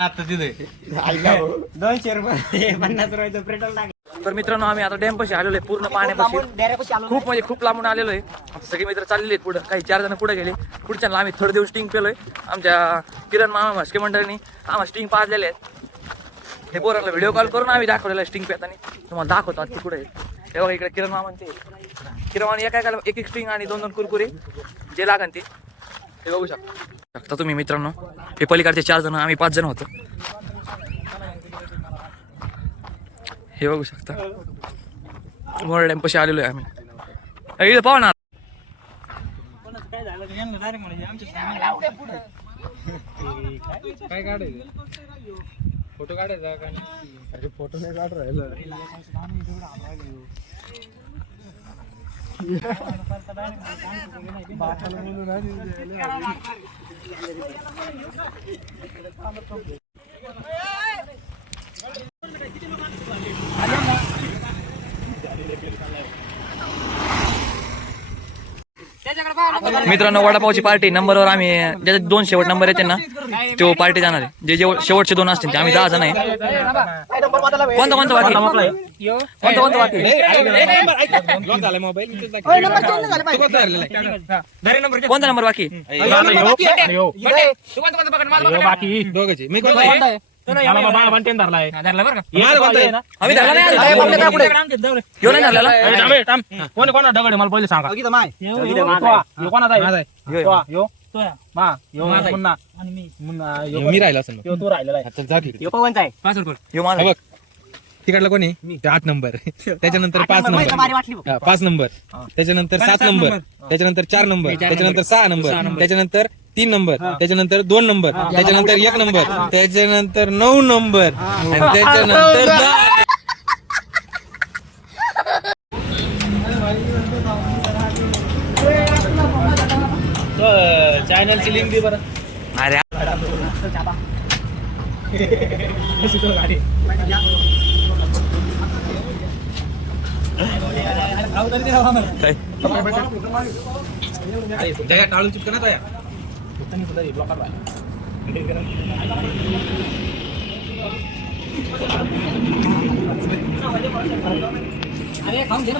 आता तिथे 200 रुपये 50 रुपयाचं पेट्रोल टाक. तर मित्रांनो आम्ही आता डॅम पाशी आलेलो आहे पूर्ण पाण्यापाशी. खूप म्हणजे खूप लांबून आलेलो आहे. सगळे मित्र चाललेले आहेत पुढे. काही 4 जण पुढे गेले. पुढच्या आम्ही थर्ड दिवस स्टिंग पेलोय. आमच्या किरण मामा म्हस्के मंडळींनी आम्हाला स्टिंग पाजलेले आहेत. हे पोरांना व्हिडिओ कॉल करून आम्ही दाखवलेला स्टिंग पेताना. तुम्हाला दाखवतो आता कुठे हे बघा. इकडे किरण मामांचे किरण मामा एका एक स्टिंग आणि 2-2 कुरकुरे जे लागन ते हे बघू शकता तुम्ही मित्रांनो. हे पलीकडचे 4 जण आम्ही 5 जण होतो. हे बघू शकता मोर डॅम पाशी आलेलो आहे आम्ही. इथं पाहू ना काय झालं काय काढायचं फोटो काढायचा का अरे फोटो नाही काढ राहिला. मित्रांनो वडापावची पार्टी नंबरवर आम्ही ज्याचे 2 शेवट नंबर येते ना तो पार्टी जाणार आहे. जे शेवटचे 2 असतील ते आम्ही 10 जण आहे. कोणता कोणता बाकी कोणता बाकी कोणता नंबर बाकी दगड मला पहिले सांगा मी राहिला तू राहिलेला तिकडला कोणी 8 नंबर त्याच्यानंतर 5 नंबर त्याच्यानंतर 7 नंबर त्याच्यानंतर 4 नंबर त्याच्यानंतर 6 नंबर त्याच्यानंतर 3 नंबर त्याच्यानंतर 2 नंबर त्याच्यानंतर 1 नंबर त्याच्यानंतर 9 नंबर त्याच्यानंतर 10. चॅनलची लिंक दे बरं. अरे टाळून चिपकन अरे खाऊन घे ना.